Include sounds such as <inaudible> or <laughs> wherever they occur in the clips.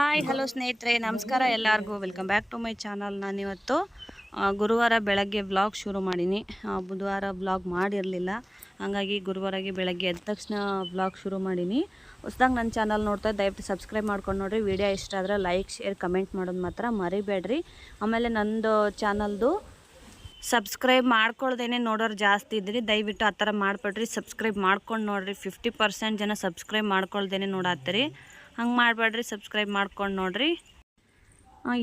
Hi hello ಸ್ನೇಹಿತರೆ, ನಮಸ್ಕಾರ ಎಲ್ಲರಿಗೂ. Welcome back to my channel ನಾನಿವತ್ತು ಗುರುವಾರ ಬೆಳಗ್ಗೆ ಬ್ಲಾಗ್ ಶುರು ಮಾಡೀನಿ. ಬುಧವಾರ ಬ್ಲಾಗ್ ಮಾಡಿರಲಿಲ್ಲ. ಹಾಗಾಗಿ ಗುರುವಾರಗೆ ಬೆಳಗ್ಗೆ ಎದ್ದ ತಕ್ಷಣ ಬ್ಲಾಗ್ ಶುರು ಮಾಡೀನಿ. ಹೊಸ್ದಾಗಿ ನನ್ನ ಚಾನಲ್ ನೋಡ್ತಾ ದಯವಿಟ್ಟು ಸಬ್ಸ್ಕ್ರೈಬ್ ಮಾಡ್ಕೊಂಡು ನೋಡಿರಿ. ವಿಡಿಯೋ ಇಷ್ಟ ಆದರೆ ಲೈಕ್ ಶೇರ್ ಕಮೆಂಟ್ ಮಾಡೋದು ಮಾತ್ರ ಮರಿಬೇಡ್ರಿ. ಆಮೇಲೆ ನಂದು ಚಾನಲ್ದು ಸಬ್ಸ್ಕ್ರೈಬ್ ಮಾಡ್ಕೊಳ್ದೇನೆ ನೋಡೋರು ಜಾಸ್ತಿ ಇದ್ರಿ. ದಯವಿಟ್ಟು ಆ ಥರ ಮಾಡಿಬಿಡ್ರಿ. ಸಬ್ಸ್ಕ್ರೈಬ್ ಮಾಡ್ಕೊಂಡು ನೋಡಿರಿ. ಫಿಫ್ಟಿ ಪರ್ಸೆಂಟ್ ಜನ ಸಬ್ಸ್ಕ್ರೈಬ್ ಮಾಡ್ಕೊಳ್ದೇನೆ ನೋಡತ್ತೀರಿ. ಹಂಗೆ ಮಾಡಬೇಡ್ರಿ ಸಬ್ಸ್ಕ್ರೈಬ್ ಮಾಡ್ಕೊಂಡು ನೋಡಿರಿ.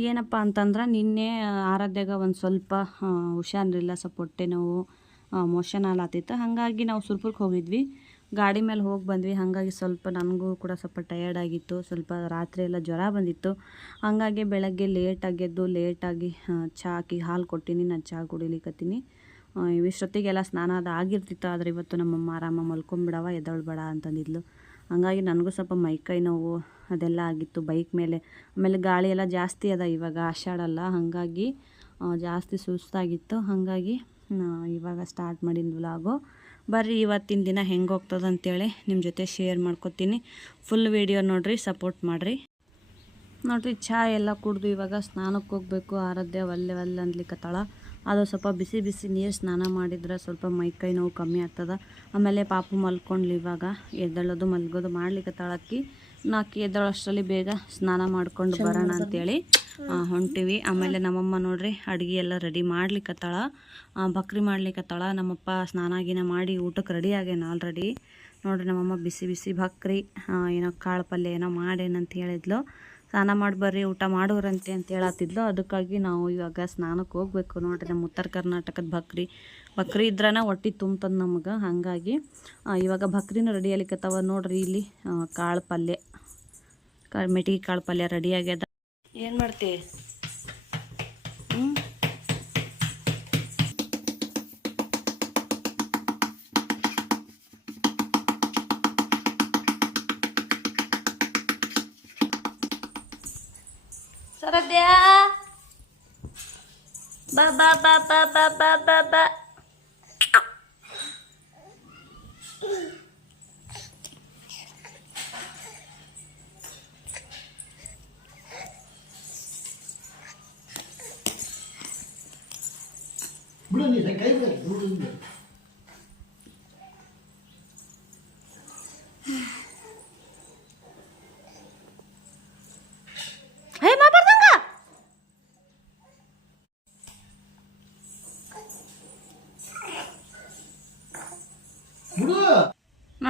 ಏನಪ್ಪ ಅಂತಂದ್ರೆ ನಿನ್ನೆ ಆರಾಧ್ಯಾಗ ಒಂದು ಸ್ವಲ್ಪ ಹುಷಾರಿಲ್ಲ ಸ್ವಲ್ಪ ಹೊಟ್ಟೆ ನೋವು ಮೋಷನ್ ಆಲಾತಿತ್ತು ಹಾಗಾಗಿ ನಾವು ಸುರ್ಪುರ್ಗೆ ಹೋಗಿದ್ವಿ. ಗಾಡಿ ಮೇಲೆ ಹೋಗಿ ಬಂದ್ವಿ. ಹಾಗಾಗಿ ಸ್ವಲ್ಪ ನನಗೂ ಕೂಡ ಸ್ವಲ್ಪ ಟಯರ್ಡ್ ಆಗಿತ್ತು. ಸ್ವಲ್ಪ ರಾತ್ರಿ ಎಲ್ಲ ಜ್ವರ ಬಂದಿತ್ತು. ಹಾಗಾಗಿ ಬೆಳಗ್ಗೆ ಲೇಟಾಗಿ ಎದ್ದು ಲೇಟಾಗಿ ಚಹಾ ಹಾಕಿ ಹಾಲು ಕೊಟ್ಟಿನಿ, ನಾನು ಚಹಾ ಕುಡಿಲಿಕ್ಕತ್ತೀನಿ ಇವಿಷ್ಟೊತ್ತಿಗೆಲ್ಲ ಸ್ನಾನ ಅದು ಆಗಿರ್ತಿತ್ತು, ಆದರೆ ಇವತ್ತು ನಮ್ಮಮ್ಮ ಆರಾಮ ಮಲ್ಕೊಂಬಿಡವ, ಎದ್ದೊಳ್ಬೇಡ ಅಂತಂದಿದ್ಲು. ಹಂಗಾಗಿ ನನಗೂ ಸ್ವಲ್ಪ ಮೈಕೈ ನೋವು ಅದೆಲ್ಲ ಆಗಿತ್ತು ಬೈಕ್ ಮೇಲೆ. ಆಮೇಲೆ ಗಾಳಿ ಎಲ್ಲ ಜಾಸ್ತಿ ಅದ ಇವಾಗ, ಆಷಾಢಲ್ಲ. ಹಾಗಾಗಿ ಜಾಸ್ತಿ ಸುಸ್ತಾಗಿತ್ತು. ಹಾಗಾಗಿ ಇವಾಗ ಸ್ಟಾರ್ಟ್ ಮಾಡಿದ ವ್ಲಾಗು ಬರ್ರಿ, ಇವತ್ತಿನ ದಿನ ಹೆಂಗೆ ಹೋಗ್ತದೆ ಅಂತೇಳಿ ನಿಮ್ಮ ಜೊತೆ ಶೇರ್ ಮಾಡ್ಕೊತೀನಿ. ಫುಲ್ ವಿಡಿಯೋ ನೋಡ್ರಿ ಸಪೋರ್ಟ್ ಮಾಡಿರಿ. ನೋಡ್ರಿ ಚಹಾ ಎಲ್ಲ ಕುಡಿದು ಇವಾಗ ಸ್ನಾನಕ್ಕೆ ಹೋಗಬೇಕು. ಆರಾಧ್ಯ ಒಲ್ಲೆ ಒಲ್ಲೆ ಅನ್ಲಿಕ್ಕತ್ತಾಳ ಅದು ಸ್ವಲ್ಪ ಬಿಸಿ ಬಿಸಿ ನೀರು ಸ್ನಾನ ಮಾಡಿದ್ರೆ ಸ್ವಲ್ಪ ಮೈ ಕೈ ನೋವು ಕಮ್ಮಿ ಆಗ್ತದೆ. ಆಮೇಲೆ ಪಾಪು ಮಲ್ಕೊಂಡ್ಲಿ ಇವಾಗ ಎದ್ದಳೋದು ಮಲ್ಗೋದು ಮಾಡ್ಲಿಕ್ಕತ್ತಾಳಕ್ಕಿ ನಾಕಿ ಎದ್ದೇಳೋಷ್ಟರಲ್ಲಿ ಬೇಗ ಸ್ನಾನ ಮಾಡ್ಕೊಂಡು ಬರೋಣ ಅಂತೇಳಿ ಹೊಂಟಿವಿ. ಆಮೇಲೆ ನಮ್ಮಮ್ಮ ನೋಡ್ರಿ ಅಡುಗೆ ಎಲ್ಲ ರೆಡಿ ಮಾಡ್ಲಿಕ್ಕತ್ತಾಳ ಬಕ್ರಿ ಮಾಡ್ಲಿಕ್ಕತ್ತಾಳ ನಮ್ಮಪ್ಪ ಸ್ನಾನ ಗೀನ ಮಾಡಿ ಊಟಕ್ಕೆ ರೆಡಿ ಆಗ್ಯಾನ ಆಲ್ರೆಡಿ ನೋಡ್ರಿ ನಮ್ಮಮ್ಮ ಬಿಸಿ ಬಿಸಿ ಬಕ್ರಿ ಏನೋ ಕಾಳು ಪಲ್ಯ ಏನೋ ಮಾಡೇನಂತ ಹೇಳಿದ್ಲು. ಸ್ನಾನ ಮಾಡಿ ಬರ್ರಿ, ಊಟ ಮಾಡೋರಂತೆ ಅಂತ ಹೇಳತ್ತಿದ್ಲು ಅದಕ್ಕಾಗಿ ನಾವು ಇವಾಗ ಸ್ನಾನಕ್ಕೆ ಹೋಗ್ಬೇಕು ನೋಡ್ರಿ. ನಮ್ಮ ಉತ್ತರ ಕರ್ನಾಟಕದ ಬಕ್ರಿ. ಬಕ್ರಿ ಇದ್ರನ ಹೊಟ್ಟೆ ತುಂಬ್ತದ ನಮ್ಗೆ. ಹಾಗಾಗಿ ಇವಾಗ ಬಕ್ರಿನೂ ರೆಡಿ ಆಗ್ಲಿಕ್ಕತ್ತವ ನೋಡ್ರಿ ಇಲ್ಲಿ. ಕಾಳು ಪಲ್ಯ. ಕಾಳು, ಮೆಟಿಗೆ ಕಾಳು ಪಲ್ಯ ರೆಡಿ ಆಗ್ಯದ. ಏನು ಮಾಡ್ತಿ? Sarap ya. Ba ba ba ba ba ba ba ba. Belum nih, kayak belum belum.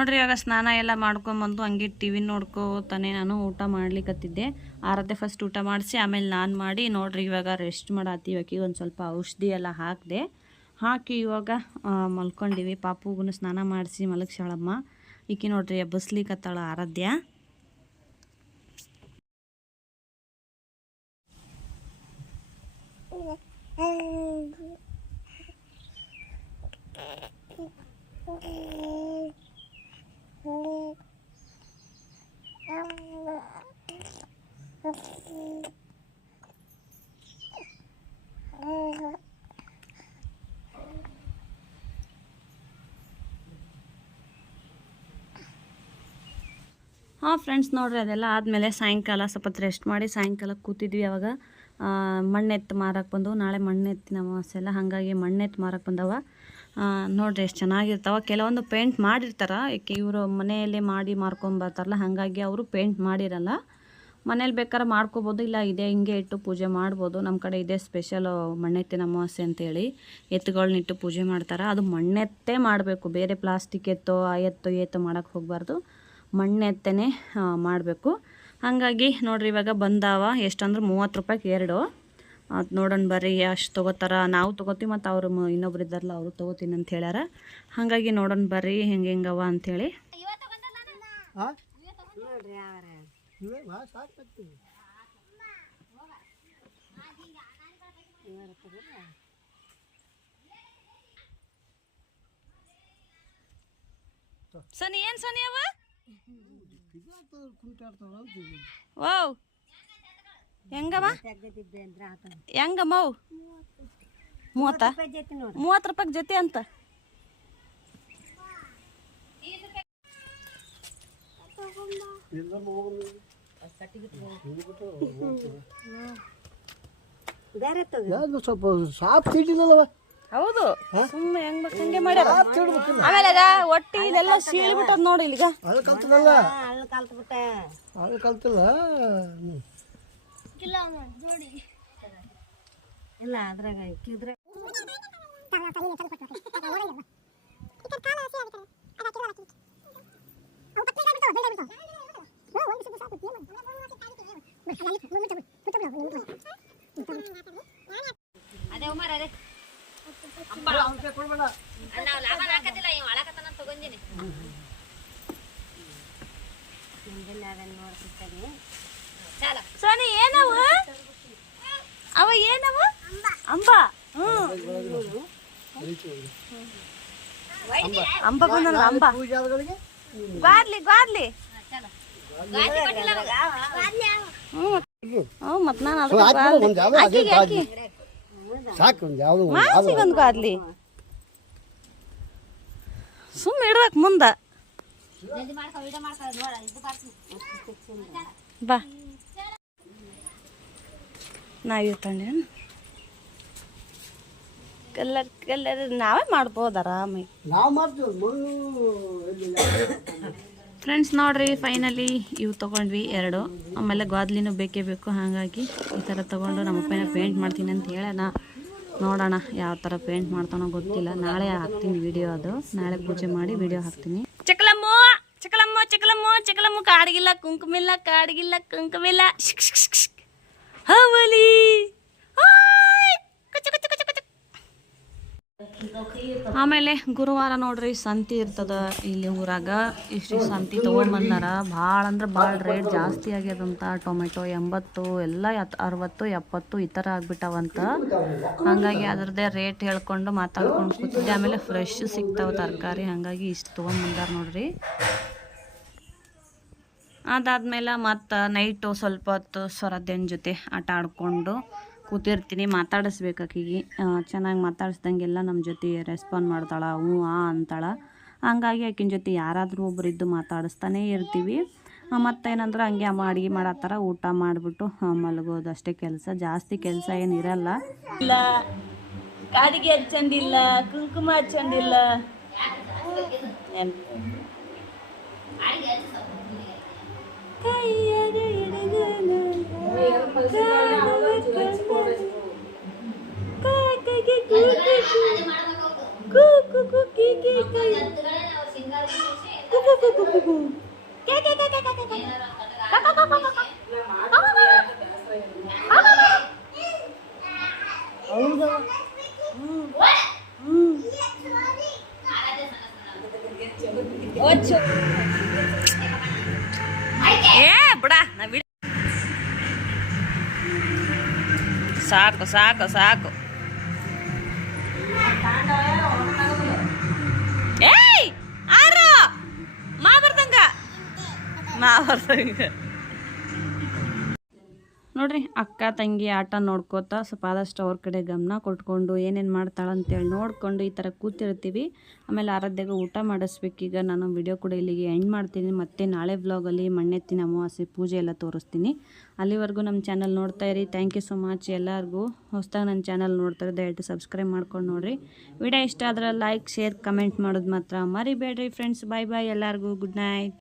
ನೋಡ್ರಿ ಇವಾಗ ಸ್ನಾನ ಎಲ್ಲ ಮಾಡ್ಕೊಂಬಂದು ಹಂಗೆ ಟಿ ವಿ ನೋಡ್ಕೋತಾನೆ ನಾನು ಊಟ ಮಾಡ್ಲಿಕ್ಕತ್ತಿದ್ದೆ ಆರತ್ತೆ ಫಸ್ಟ್ ಊಟ ಮಾಡಿಸಿ, ಆಮೇಲೆ ನಾನು ಮಾಡಿ, ನೋಡ್ರಿ ಇವಾಗ ರೆಸ್ಟ್ ಮಾಡತ್ತಿ ಇವಾಗ ಒಂದು ಸ್ವಲ್ಪ ಔಷಧಿ ಎಲ್ಲ ಹಾಕಿದೆ. ಹಾಕಿ ಇವಾಗ ಮಲ್ಕೊಂಡಿವಿ. ಪಾಪುಗೂ ಸ್ನಾನ ಮಾಡಿಸಿ ಮಲಗಿಸಾಳಮ್ಮ ಈಕೆ ನೋಡ್ರಿ ಎಬ್ಬಸ್ಲಿಕತ್ತಾಳ ಆರಾಧ್ಯ. ಹಾಂ ಫ್ರೆಂಡ್ಸ್ ನೋಡ್ರಿ, ಅದೆಲ್ಲ ಆದಮೇಲೆ ಸಾಯಂಕಾಲ ಸ್ವಲ್ಪ ರೆಸ್ಟ್ ಮಾಡಿ ಸಾಯಂಕಾಲ ಕೂತಿದ್ವಿ ಅವಾಗ. ಮಣ್ಣೆತ್ತು ಮಾರಕ್ಕೆ ಬಂದವು. ನಾಳೆ ಮಣ್ಣೆತ್ತಿನ ಅಮಾವಾಸ್ಯೆ ಎಲ್ಲ ಹಾಗಾಗಿ ಮಣ್ಣೆತ್ತು ಮಾರಕ್ಕೆ ಬಂದವ. ನೋಡಿರಿ ಎಷ್ಟು ಚೆನ್ನಾಗಿರ್ತಾವ. ಕೆಲವೊಂದು ಪೇಂಟ್ ಮಾಡಿರ್ತಾರೆ ಏಕೆ ಇವರು ಮನೆಯಲ್ಲೇ ಮಾಡಿ ಮಾರ್ಕೊಂಬರ್ತಾರಲ್ಲ ಹಾಗಾಗಿ ಅವರು ಪೇಂಟ್ ಮಾಡಿರಲ್ಲ. ಮನೇಲಿ ಬೇಕಾದ್ರೆ ಮಾಡ್ಕೋಬೋದು, ಇಲ್ಲ ಇದೇ, ಹಿಂಗೆ ಇಟ್ಟು ಪೂಜೆ ಮಾಡ್ಬೋದು. ನಮ್ಮ ಕಡೆ ಇದೇ ಸ್ಪೆಷಲು ಮಣ್ಣೆತ್ತಿನ ಅಮಾವಾಸ್ಯೆ ಅಂತೇಳಿ ಎತ್ತುಗಳನ್ನಿಟ್ಟು ಪೂಜೆ ಮಾಡ್ತಾರೆ. ಅದು ಮಣ್ಣೆತ್ತೇ ಮಾಡಬೇಕು. ಬೇರೆ ಪ್ಲಾಸ್ಟಿಕ್ ಎತ್ತೋ, ಆ ಎತ್ತೋ ಏತೋ ಮಾಡೋಕ್ಕೆ ಹೋಗಬಾರ್ದು. ಮಣ್ಣೆತ್ತೇ ಮಾಡಬೇಕು. ಹಾಗಾಗಿ ನೋಡ್ರಿ ಇವಾಗ ಬಂದಾವ ಎಷ್ಟಂದ್ರೆ ಮೂವತ್ತು ರೂಪಾಯಿಗೆ ಎರಡು. ಅದು ನೋಡೋಣ ಬರ್ರಿ ಅಷ್ಟು ತೊಗೋತಾರ. ನಾವು ತೊಗೋತೀವಿ ಮತ್ತು ಅವರು ಇನ್ನೊಬ್ರು ಇದ್ದಾರಲ್ಲ ಅವರು ತೊಗೋತೀನಿ ಅಂತ ಹೇಳ್ಯಾರ. ಹಾಗಾಗಿ ನೋಡೋಣ ಬರ್ರಿ ಹೆಂಗೆ ಹೆಂಗವ ಅಂಥೇಳಿ ಸನಿ ಏನು ಸನಿ ಅವ? ಓವ್ ಹೆಂಗಮ್ಮ ಹೆಂಗಮ್ಮ ಮೂವತ್ತ ಮೂವತ್ತು ರೂಪಾಯಿ ಜೊತೆ ಅಂತ. ಸ್ವಲ್ಪ ಸಾಪ್ ತಿಂಡಿಲ್ಲವ ಹೌದು. ಸುಮ್ಮನೆ ಹೆಂಗ್ ಬೇಕ್ ಹಂಗೆ ಮಾಡ್ಯಾರ. ಆಮೇಲೆ ಅದ ಒಟ್ಟಿ ಇಲ್ಲೆಲ್ಲ ಸೀಳಿ ಬಿಟ್ಟದ್ ನೋಡಿ ಇಲ್ಲಿಗ ಅದು ಕಲ್ತಿಲ್ಲ ಹಳ್ಳು ಕಲ್ತು ಬಿಟ್ಟೆ. ಅದು ಕಲ್ತಿಲ್ಲ? ಹ್ಮ್. ಇಲ್ಲ ಅದ್ರಾಗ ಇಕ್ಕಿದ್ರೆ. ಸೋನಿ ಏನವ ಅವ ಏನವ ಅಂಬ. ಹ್ಮ್. ಅಂಬ ಬಂದಲ್ಲ ಅಂಬ. ಗ್ವಾದ್ಲಿ ಗ್ವಾದ್ಲಿ ಹ್ಮ್. ಮತ್ ನಾನು ಸೊ ಅದಕ್ಕೆ ಸಾಕು ಒಂದು ಯಾವುದು ಮಾಸಿಗೆ ಒಂದು ಗ್ವಾದ್ಲಿ ಸುಮ್ಮ ಇಡ್ಬೇಕು ಮುಂದ. ಬಾ. ನಾವೇ ತಂಡೇನು ಕಲ್ಲರ್ ಕಲ್ಲರ್ ನಾವೇ ಮಾಡ್ಬೋದು ಆರಾಮಾಗಿ. ನಾವು ಮಾಡ್ತೀವಿ ಫ್ರೆಂಡ್ಸ್ ನೋಡ್ರಿ ಫೈನಲಿ ಇವು ತಗೊಂಡ್ವಿ ಎರಡು. ಆಮೇಲೆ ಗಾದ್ಲಿನೂ ಬೇಕೇ ಬೇಕು ಹಾಗಾಗಿ ಈ ಥರ ತಗೊಂಡು ನಮ್ಮ ಅಪ್ಪನ ಪೇಂಟ್ ಮಾಡ್ತೀನಿ ಅಂತ ಹೇಳೋಣ. ನೋಡೋಣ ಯಾವ ಥರ ಪೇಂಟ್ ಮಾಡ್ತಾನೋ ಗೊತ್ತಿಲ್ಲ. ನಾಳೆ ಹಾಕ್ತೀನಿ ವಿಡಿಯೋ ಅದು. ನಾಳೆ ಪೂಜೆ ಮಾಡಿ ವಿಡಿಯೋ ಹಾಕ್ತೀನಿ. ಚಕಲಮ್ಮ ಚಕಲಮ್ಮ ಚಕಲಮ್ಮ ಚಕಲಮ್ಮ. ಕಾಡಿಗಿಲ್ಲ, ಕುಂಕುಮಿಲ್ಲ ಕಾಡಿಗಿಲ್ಲ, ಕುಂಕುಮಿಲ್ಲ. ಹವಲಿ ಆಮೇಲೆ ಗುರುವಾರ ನೋಡ್ರಿ, ಸಂತಿ ಇರ್ತದ ಇಲ್ಲಿ ಊರಾಗ. ಇಷ್ಟು ಸಂತಿ ತೊಗೊಂಬಂದಾರ. ಭಾಳ ಅಂದ್ರೆ ಭಾಳ ರೇಟ್ ಜಾಸ್ತಿ ಆಗ್ಯದಂತ. ಟೊಮೆಟೊ ಎಂಬತ್ತು, ಎಲ್ಲ ಅರವತ್ತು, ಎಪ್ಪತ್ತು ಈ ಥರ ಆಗ್ಬಿಟ್ಟವಂತ. ಹಂಗಾಗಿ ಅದರದ್ದೇ ರೇಟ್ ಹೇಳ್ಕೊಂಡು ಮಾತಾಡ್ಕೊಂಡು ಕೂತಿದ್ದೆ. ಆಮೇಲೆ ಫ್ರೆಶ್ ಸಿಗ್ತಾವ ತರಕಾರಿ. ಹಾಗಾಗಿ ಇಷ್ಟು ತೊಗೊಂಬಂದಾರ ನೋಡ್ರಿ. ಅದಾದ್ಮೇಲೆ ಮತ್ತು ನೈಟು ಸ್ವಲ್ಪ ಹೊತ್ತು ಸ್ವರದ್ದೇನ್ ಜೊತೆ ಆಟ ಆಡ್ಕೊಂಡು ಕೂತಿರ್ತೀನಿ, ಮಾತಾಡಿಸ್ಬೇಕು ಆಕಿಗೆ. ಚೆನ್ನಾಗಿ ಮಾತಾಡಿಸ್ದಂಗೆಲ್ಲ ನಮ್ಮ ಜೊತೆ ರೆಸ್ಪಾಂಡ್ ಮಾಡ್ತಾಳೆ, ಹ್ಞೂ, ಆ ಅಂತಾಳೆ. ಹಂಗಾಗಿ ಆಕಿನ ಜೊತೆ ಯಾರಾದರೂ ಒಬ್ಬರು ಇದ್ದು ಮಾತಾಡಿಸ್ತಾನೇ ಇರ್ತೀವಿ. ಮತ್ತೇನಂದ್ರೆ ಹಂಗೆ ಅಮ್ಮ ಅಡುಗೆ ಮಾಡತ್ತಾರ ಊಟ ಮಾಡಿಬಿಟ್ಟು ಮಲಗೋದು. ಅಷ್ಟೇ ಕೆಲಸ, ಜಾಸ್ತಿ ಕೆಲಸ ಏನು ಇರಲ್ಲ. ಇಲ್ಲ. ಕಾಡಿಗೆ ಹಚ್ಚಂದಿಲ್ಲ ಕುಂಕುಮ ಹಚ್ಚಂದಿಲ್ಲ <laughs> Ocho. ಸಾಕು ಸಾಕು ಸಾಕು ಏಯ್ ಆರು ಮಾ ಬರ್ದಂಗ ಮಾ ಬರ್ದಂಗ ನೋಡ್ರಿ ಅಕ್ಕ, ತಂಗಿ ಆಟ ನೋಡ್ಕೋತಾ ಸ್ವಲ್ಪ ಆದಷ್ಟು ಅವ್ರ ಕಡೆ ಗಮನ ಕೊಟ್ಕೊಂಡು ಏನೇನು ಮಾಡ್ತಾಳೆ ಅಂತೇಳಿ ನೋಡ್ಕೊಂಡು ಈ ಥರ ಕೂತಿರ್ತೀವಿ. ಆಮೇಲೆ ಆರಾಧ್ಯಾಗ ಊಟ ಮಾಡಿಸ್ಬೇಕೀಗ ನಾನು ವಿಡಿಯೋ ಕೂಡ ಇಲ್ಲಿಗೆ ಎಂಡ್ ಮಾಡ್ತೀನಿ. ಮತ್ತು ನಾಳೆ ವ್ಲಾಗಲ್ಲಿ ಮಣ್ಣೆತ್ತಿನ ಅಮಾವಾಸ್ಯೆ ಪೂಜೆ ಎಲ್ಲ ತೋರಿಸ್ತೀನಿ. ಅಲ್ಲಿವರೆಗೂ ನಮ್ಮ ಚಾನಲ್ ನೋಡ್ತಾ ಇರಿ. ಥ್ಯಾಂಕ್ ಯು ಸೊ ಮಚ್ ಎಲ್ಲರಿಗೂ. ಹೊಸ್ದಾಗ ನನ್ನ ಚಾನಲ್ ನೋಡ್ತಾರೆ, ದಯವಿಟ್ಟು ಸಬ್ಸ್ಕ್ರೈಬ್ ಮಾಡ್ಕೊಂಡು ನೋಡಿರಿ. ವಿಡಿಯೋ ಇಷ್ಟ ಆದರೆ ಲೈಕ್ ಶೇರ್ ಕಮೆಂಟ್ ಮಾಡೋದು ಮಾತ್ರ ಮರಿಬೇಡ್ರಿ ಫ್ರೆಂಡ್ಸ್ ಬಾಯ್ ಬಾಯ್ ಎಲ್ಲರಿಗೂ. Good night